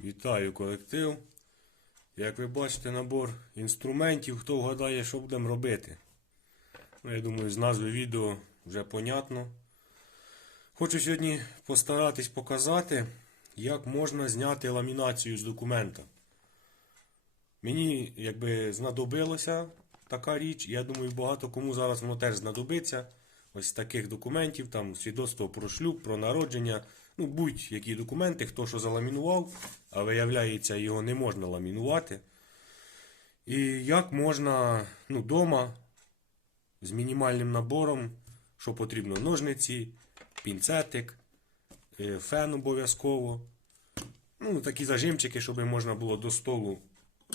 Вітаю колектив. Як ви бачите, набор інструментів, хто вгадає, що будемо робити. Ну, я думаю, з назви відео вже понятно. Хочу сьогодні постаратись показати, як можна зняти ламінацію з документа. Мені якби знадобилося така річ, я думаю, багато кому зараз воно теж знадобиться. Ось таких документів, там свідоцтво про шлюб, про народження, ну будь-які документи, хто що заламінував, а виявляється, його не можна ламінувати. І як можна ну, дома з мінімальним набором, що потрібно, ножниці, пінцетик, е, фен обов'язково. Ну, такі зажимчики, щоб можна було до столу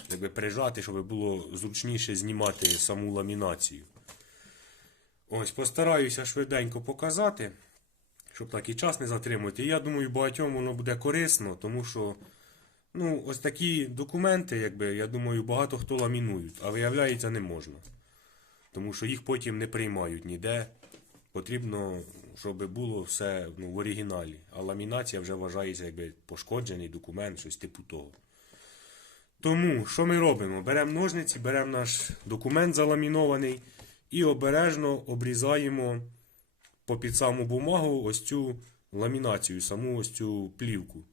якби, прижати, щоб було зручніше знімати саму ламінацію. Ось, постараюся швиденько показати, щоб так і час не затримувати. І я думаю, багатьом воно буде корисно, тому що ну, ось такі документи, якби, я думаю, багато хто ламінують, а виявляється, не можна. Тому що їх потім не приймають ніде. Потрібно, щоб було все ну, в оригіналі. А ламінація вже вважається якби пошкоджений документ, щось типу того. Тому, що ми робимо? Беремо ножниці, беремо наш документ заламінований і обережно обрізаємо по під саму бумагу ось цю ламінацію, саму ось цю плівку.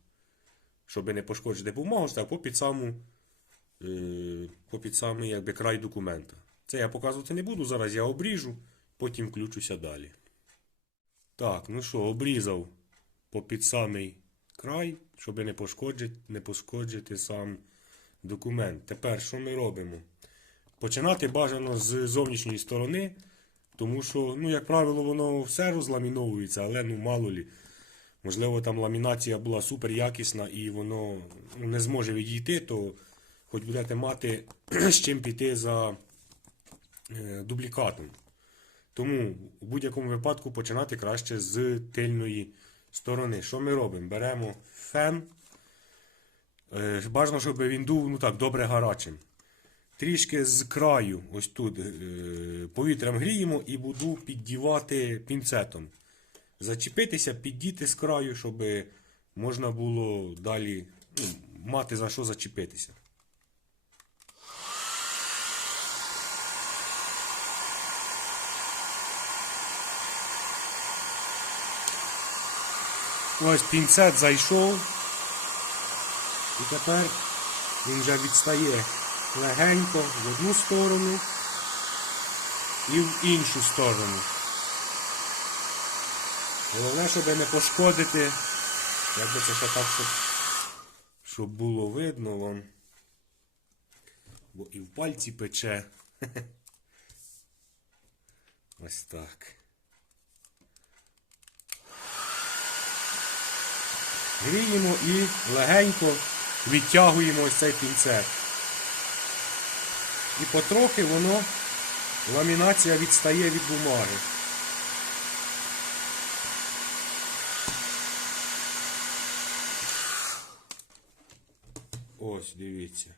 Щоб не пошкоджити бумагу, так по під саму, е, по під самий якби, край документа. Це я показувати не буду, зараз я обріжу, потім включуся далі. Так, ну що, обрізав по під самий край, щоб не пошкоджити, не пошкоджити сам документ. Тепер що ми робимо? Починати бажано з зовнішньої сторони, тому що, ну, як правило, воно все розламіновується, але ну мало лі. Можливо, там ламінація була супер якісна і воно ну, не зможе відійти, то хоч будете мати з чим піти за е, дублікатом. Тому в будь-якому випадку починати краще з тильної сторони. Що ми робимо? Беремо фен. Е, Бажано, щоб він дув ну так, добре гарячим. Трішки з краю, ось тут, е, повітрям гріємо і буду піддівати пінцетом. Зачепитися, піддіти з краю, щоб можна було далі ну, мати за що зачепитися. Ось пінцет зайшов. І тепер він вже відстає легенько в одну сторону і в іншу сторону. Головне, щоб не пошкодити, як би це ще так, щоб, щоб було видно вам. Бо і в пальці пече. Ось так. Гріємо і легенько відтягуємо ось цей пінцет. І потрохи воно, ламінація відстає від бумаги. Ось, дивіться.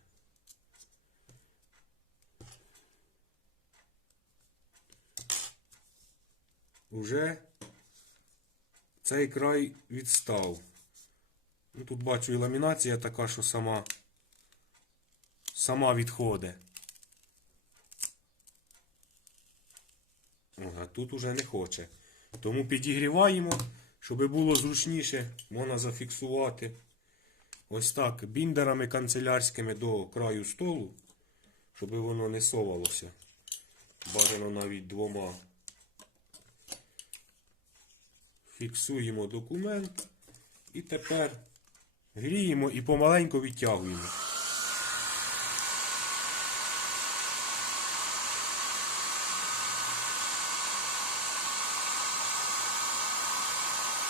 Уже цей край відстав. Ну, тут бачу і ламінація така, що сама, сама відходить. А тут уже не хоче. Тому підігріваємо, щоб було зручніше, можна зафіксувати. Ось так, біндерами канцелярськими до краю столу, щоб воно не совалося. Бажано навіть двома. Фіксуємо документ. І тепер гріємо і помаленьку відтягуємо.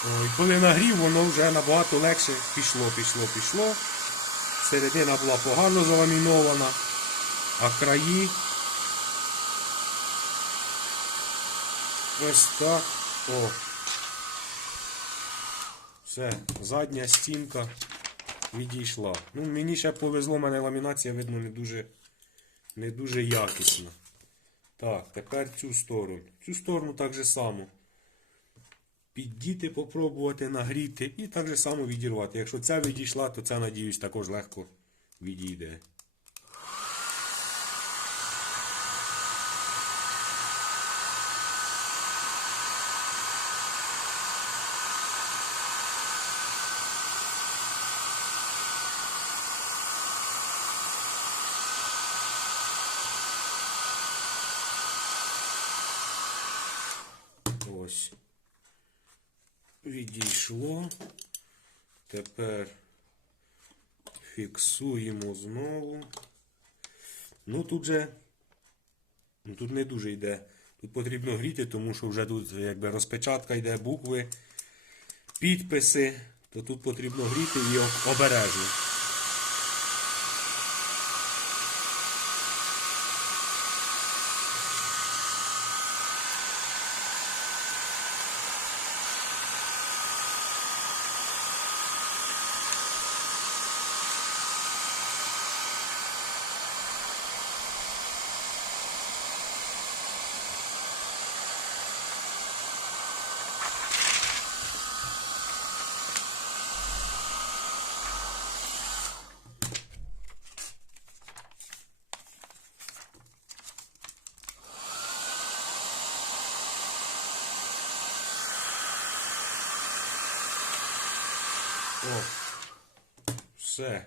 І коли нагрів, воно вже набагато легше пішло, пішло, пішло. Середина була погано заламінована, а краї ось так. О. Все, задня стінка відійшла. Ну, мені ще повезло, в мене ламінація, видно, не дуже, не дуже якісна. Так, тепер цю сторону. Цю сторону так же само. Піддіти, попробувати нагріти і так же само відірвати. Якщо ця відійшла, то це, надіюсь, також легко відійде. Ось. Відійшло. Тепер фіксуємо знову. Ну тут же ну, тут не дуже йде. Тут потрібно гріти, тому що вже тут якби розпечатка йде букви, підписи, то тут потрібно гріти і об- обережно. О, все.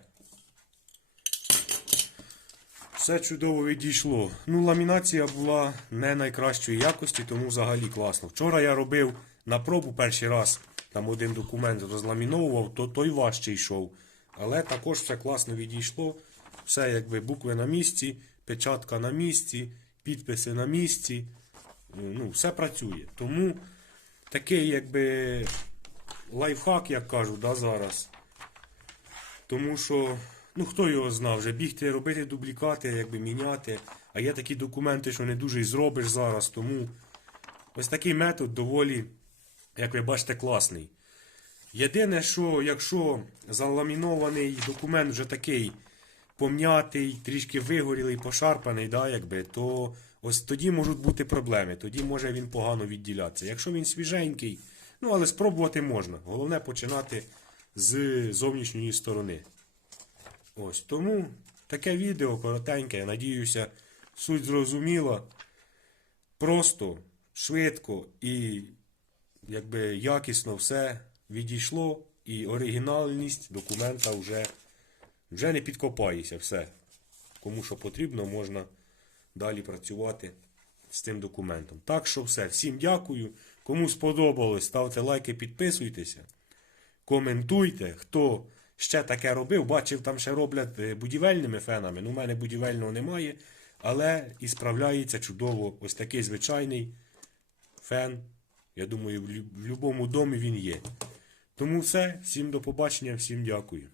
Все чудово відійшло. Ну, ламінація була не найкращої якості, тому взагалі класно. Вчора я робив на пробу перший раз, там один документ розламіновував, то той важче йшов. Але також все класно відійшло. Все якби букви на місці, печатка на місці, підписи на місці. Ну, все працює. Тому такий якби лайфхак, як кажуть, да, зараз. Тому що, ну хто його знав, вже бігти, робити дублікати, якби міняти. А є такі документи, що не дуже і зробиш зараз. Тому ось такий метод доволі, як ви бачите, класний. Єдине, що якщо заламінований документ вже такий пом'ятий, трішки вигорілий, пошарпаний, да, якби, то ось тоді можуть бути проблеми. Тоді може він погано відділятися. Якщо він свіженький, ну але спробувати можна. Головне починати з зовнішньої сторони. Ось тому таке відео коротеньке, я надіюся, суть зрозуміла. Просто, швидко і якби якісно все відійшло, і оригінальність документа вже, вже не підкопається. Все. Кому що потрібно, можна далі працювати з цим документом. Так що все. Всім дякую. Кому сподобалось, ставте лайки, підписуйтеся. Коментуйте, хто ще таке робив. Бачив, там ще роблять е, будівельними фенами. Ну, у мене будівельного немає. Але і справляється чудово. Ось такий звичайний фен. Я думаю, в будь-якому домі він є. Тому все. Всім до побачення, всім дякую.